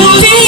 Sweet.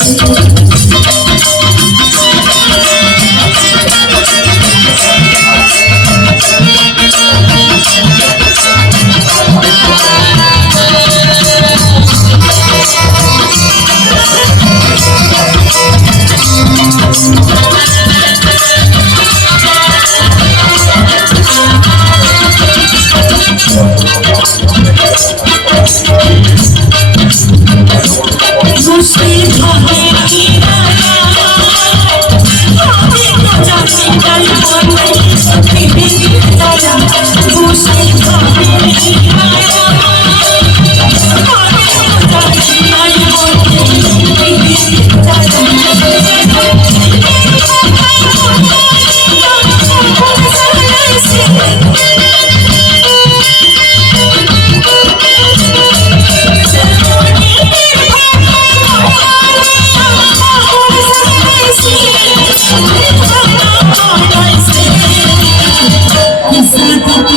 oh,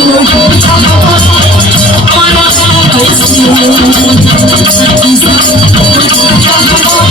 I'm gonna waste you. i you.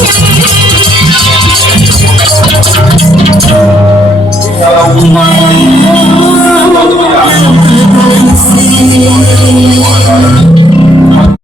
Mãe, eu não vou te